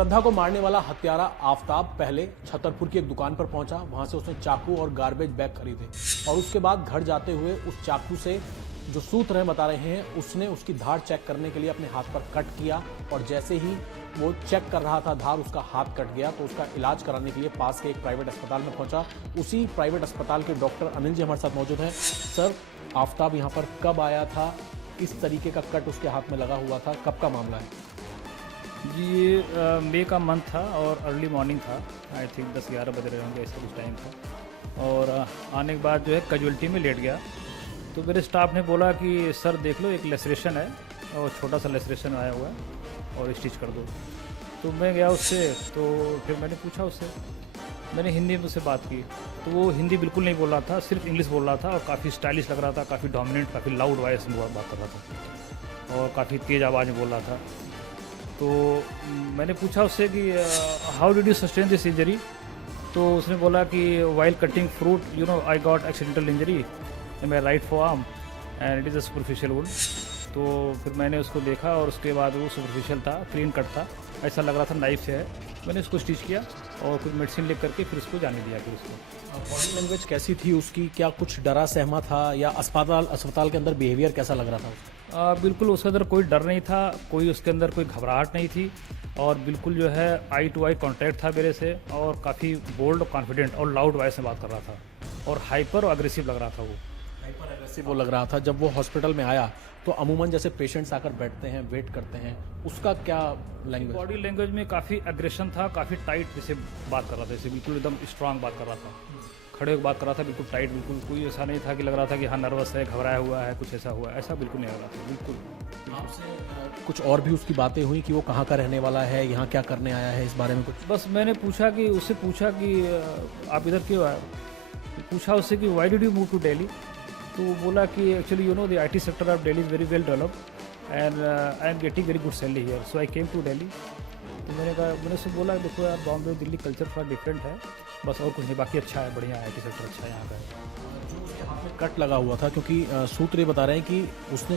श्रद्धा को मारने वाला हत्यारा आफताब पहले छतरपुर की एक दुकान पर पहुंचा। वहां से उसने चाकू और गार्बेज बैग खरीदे और उसके बाद घर जाते हुए उस चाकू से, जो सूत्र बता रहे हैं, उसने उसकी धार चेक करने के लिए अपने हाथ पर कट किया और जैसे ही वो चेक कर रहा था धार, उसका हाथ कट गया तो उसका इलाज कराने के लिए पास के एक प्राइवेट अस्पताल में पहुंचा। उसी प्राइवेट अस्पताल के डॉक्टर अनिल जी हमारे साथ मौजूद हैं। सर, आफताब यहाँ पर कब आया था? इस तरीके का कट उसके हाथ में लगा हुआ था, कब का मामला है? जी, ये मई का मंथ था और अर्ली मॉर्निंग था। आई थिंक 10-11 बज रहे होंगे, ऐसा कुछ टाइम था। और आने के बाद जो है कैजुअल्टी में लेट गया। तो मेरे स्टाफ ने बोला कि सर देख लो, एक लेसरेशन है और छोटा सा लेसरेशन आया हुआ है और स्टिच कर दो। तो मैं गया उससे, तो फिर मैंने पूछा उससे, मैंने हिंदी में उससे बात की तो वो हिंदी बिल्कुल नहीं बोल रहा था, सिर्फ इंग्लिश बोल रहा था और काफ़ी स्टाइलिश लग रहा था, काफ़ी डोमिनेंट, काफ़ी लाउड वॉइस में बात कर रहा था और काफ़ी तेज़ आवाज़ में बोल रहा था। तो मैंने पूछा उससे कि how did you sustain this injury? तो उसने बोला कि while cutting fruit you know I got accidental injury in my right forearm and it is a superficial wound. तो फिर मैंने उसको देखा और उसके बाद वो सुपरफिशियल था, क्लीन कट था, ऐसा लग रहा था नाइफ से है। मैंने उसको स्टिच किया और कुछ मेडिसिन लिख करके फिर उसको जाने दिया। फिर उसको बॉडी लैंग्वेज कैसी थी उसकी? क्या कुछ डरा सहमा था या अस्पताल के अंदर बिहेवियर कैसा लग रहा था उसका? बिल्कुल उसके अंदर कोई डर नहीं था, कोई उसके अंदर कोई घबराहट नहीं थी और बिल्कुल जो है आई टू आई कॉन्टैक्ट था मेरे से और काफ़ी बोल्ड और कॉन्फिडेंट और लाउड वॉइस में बात कर रहा था और हाइपर और अग्रेसिव लग रहा था। वो हाइपर एग्रेसिव वो लग रहा था। जब वो हॉस्पिटल में आया तो अमूमन जैसे पेशेंट्स आकर बैठते हैं, वेट करते हैं, उसका क्या लैंग्वेज? बॉडी लैंग्वेज में काफ़ी अग्रेशन था, काफ़ी टाइट जैसे बात कर रहा था, जैसे बिल्कुल एकदम स्ट्रांग बात कर रहा था, खड़े होकर बात कर रहा था, बिल्कुल टाइट, बिल्कुल कोई ऐसा नहीं था कि लग रहा था कि हाँ नर्वस है, घबराया हुआ है, कुछ ऐसा हुआ, ऐसा बिल्कुल नहीं लग रहा था। बिल्कुल आपसे कुछ और भी उसकी बातें हुई कि वो कहाँ का रहने वाला है, यहाँ क्या करने आया है, इस बारे में कुछ? बस मैंने पूछा कि उससे पूछा कि आप इधर क्यों आए? पूछा उससे कि why did you move to Delhi? तो वो बोला कि actually you know the IT sector of Delhi is very well developed and I am getting very good salary here, so I came to Delhi. तो मैंने उससे बोला देखो यार, बॉम्बे दिल्ली कल्चर थोड़ा डिफरेंट है, बस और कुछ नहीं, बाकी अच्छा है, बढ़िया IT सेक्टर अच्छा है यहाँ का। जो उसके हाथ में कट लगा हुआ था, क्योंकि सूत्र ये बता रहे हैं कि उसने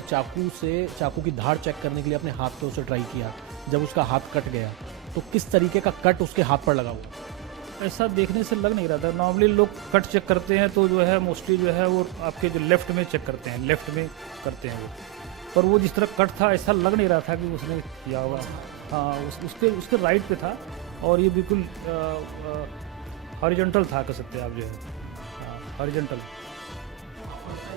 चाकू की धार चेक करने के लिए अपने हाथ पे उसे ट्राई किया, जब उसका हाथ कट गया तो किस तरीके का कट उसके हाथ पर लगा हुआ? ऐसा देखने से लग नहीं रहा था। नॉर्मली लोग कट चेक करते हैं तो जो है मोस्टली जो है वो आपके जो लेफ्ट में चेक करते हैं, लेफ्ट में करते हैं वो, पर वो जिस तरह कट था ऐसा लग नहीं रहा था कि उसने किया हुआ। हाँ, उसके राइट पे था और ये बिल्कुल हॉरिजॉन्टल था, कह सकते हैं आप, जो है हॉरिजॉन्टल।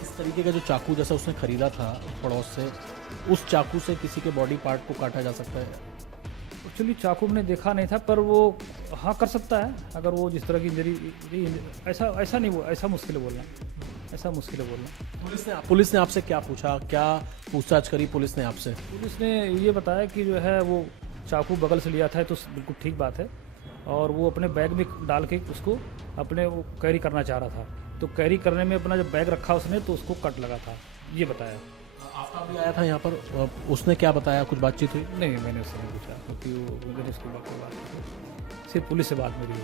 इस तरीके का जो चाकू जैसा उसने खरीदा था पड़ोस से, उस चाकू से किसी के बॉडी पार्ट को काटा जा सकता है? एक्चुअली चाकू मैंने देखा नहीं था, पर वो हाँ कर सकता है अगर वो जिस तरह की इंजरी, ऐसा नहीं, वो ऐसा मुश्किल है बोलना, ऐसा मुश्किल है बोलना। पुलिस ने आपसे क्या पूछा, क्या पूछताछ करी पुलिस ने आपसे? पुलिस ने ये बताया कि जो है वो चाकू बगल से लिया था, तो बिल्कुल ठीक बात है, और वो अपने बैग में डाल के उसको अपने वो कैरी करना चाह रहा था, तो कैरी करने में अपना जब बैग रखा उसने तो उसको कट लगा था, ये बताया। आफताब भी आया था यहाँ पर, उसने क्या बताया? कुछ बातचीत हुई? नहीं, मैंने उससे नहीं पूछा क्योंकि वो मैंने उसको बात की, सिर्फ पुलिस से बात मेरी हुई।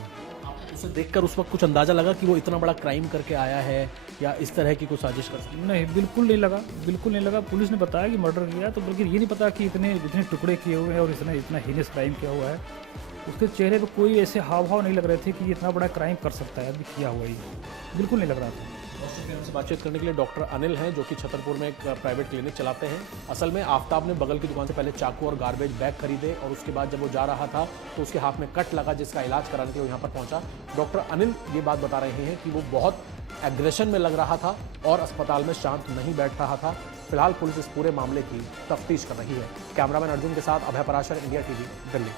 उसे देखकर उस वक्त कुछ अंदाजा लगा कि वो इतना बड़ा क्राइम करके आया है या इस तरह की कुछ साजिश कर सकता? नहीं, बिल्कुल नहीं लगा, बिल्कुल नहीं लगा। पुलिस ने बताया कि मर्डर किया, तो बल्कि ये नहीं पता कि इतने टुकड़े किए हुए हैं और इतना हीनियस क्राइम किया हुआ है। उसके चेहरे पर कोई ऐसे हाव भाव नहीं लग रहे थे कि ये इतना बड़ा क्राइम कर सकता है, अभी किया हुआ ही बिल्कुल नहीं लग रहा था। से बातचीत करने के लिए डॉक्टर अनिल हैं, जो कि छतरपुर में एक प्राइवेट क्लिनिक चलाते हैं। असल में आफताब ने बगल की दुकान से पहले चाकू और गार्बेज बैग खरीदे और उसके बाद जब वो जा रहा था तो उसके हाथ में कट लगा, जिसका इलाज कराने के लिए यहाँ पर पहुंचा। डॉक्टर अनिल ये बात बता रहे हैं कि वो बहुत एग्रेशन में लग रहा था और अस्पताल में शांत नहीं बैठ रहा था। फिलहाल पुलिस इस पूरे मामले की तफ्तीश कर रही है। कैमरामैन अर्जुन के साथ अभय पराशर, इंडिया TV, दिल्ली।